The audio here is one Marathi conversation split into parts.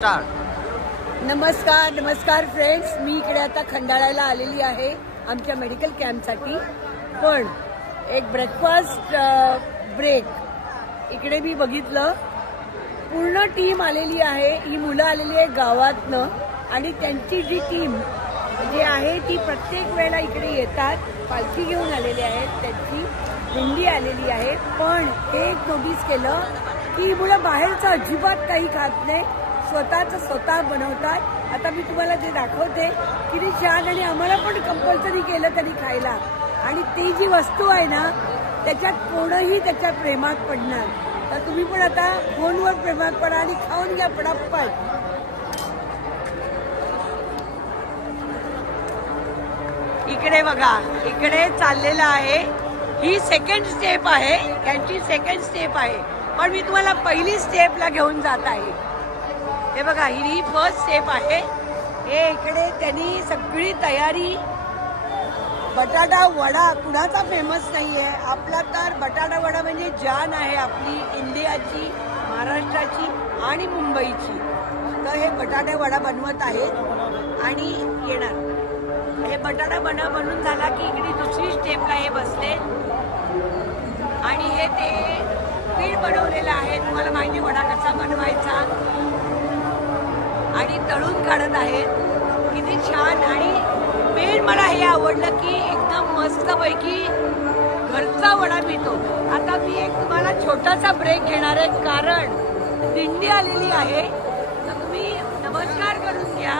नमस्कार नमस्कार फ्रेंड्स, मी इकडे आता खंडाळ्याला आलेली आहे आमच्या मेडिकल कॅम्पसाठी। पण एक ब्रेकफास्ट ब्रेक इकडे मी बघितलं, पूर्ण टीम आलेली आहे। ही मुलं आलेली आहे गावातनं आणि त्यांची जी टीम जी आहे ती प्रत्येक वेळेला इकडे येतात, पालखी घेऊन आलेली आहेत, त्यांची दिंडी आलेली आहे। पण हे नोटीस केलं की मुलं बाहेरचं अजिबात काही खात नाही, स्वतः बनवतात। आता मी तुम्हाला जे दाखवते किती छान, आणि आम्हाला पण कंपल्सरी केलं तरी खायला। आणि ती जी वस्तू आहे ना, त्याच्यात कोणीही त्याच्या प्रेमात पडणार। तर तुम्ही पण आता फोनवर प्रेमात पडा आणि खाऊन घ्या पटापट। इकडे बघा, इकडे चाललेलं आहे, ही सेकंड स्टेप आहे, यांची सेकंड स्टेप आहे। पण मी तुम्हाला पहिली स्टेपला घेऊन जात आहे। हे बघा, ही फर्स्ट स्टेप आहे। हे इकडे त्यांनी सगळी तयारी, बटाटा वडा कुणाचा फेमस नाहीये, आपला तर बटाटा वडा म्हणजे जान आहे आपली इंडियाची, महाराष्ट्राची आणि मुंबईची। तर हे बटाटा वडा बनवत आहेत आणि येणार। हे बटाटा बनवून झाला की इकडे दुसरी स्टेपला हे बसले आणि हे ते पीठ बनवलेलं आहे। तुम्हाला माहिती वडा कसा बनवायचा, आणि तळून काढत आहेत, किती छान। आणि मेन मला हे आवडलं की एकदम मस्त पैकी घरचा वडा मिळतो। आता मी एक तुम्हाला छोटासा ब्रेक घेणार आहे, कारण दिंडी आलेली आहे, तर तुम्ही नमस्कार करून घ्या।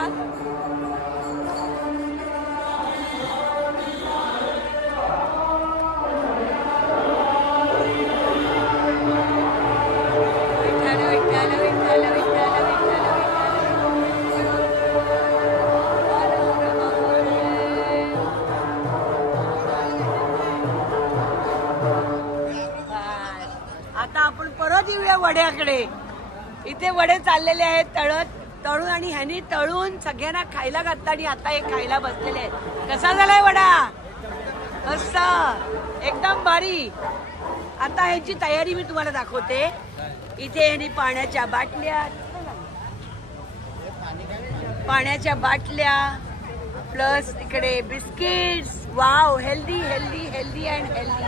आता आपण परत येऊया वड्याकडे। इथे वडे चाललेले आहेत तळून, आणि ह्यानी तळून सगळ्यांना खायला घातलं आणि आता हे खायला बसलेले आहेत। कसा झालाय वडा? मस्त, एकदम भारी। आता ह्याची तयारी मी तुम्हाला दाखवते। इथे ह्यानी पाण्याच्या बाटल्या प्लस इकडे biscuits. Wow, healthy healthy healthy and healthy,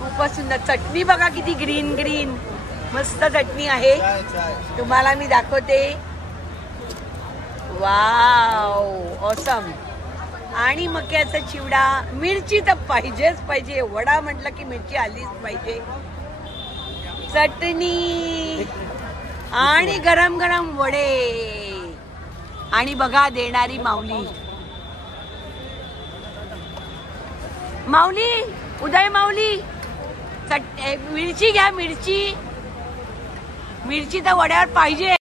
खूपच सुंदर। चटणी बघा किती ग्रीन ग्रीन, मस्त चटणी आहे, तुम्हाला मी दाखवते। Wow, awesome. आणि मक्याचा चिवडा, मिरची तर पाहिजेच पाहिजे, वडा म्हटलं की मिरची आलीच पाहिजे, चटणी आणि गरम गरम वडे। आणि बघा देणारी माऊली, उदय माऊली, मिरची घ्या, मिरची तर वड्यावर पाहिजे।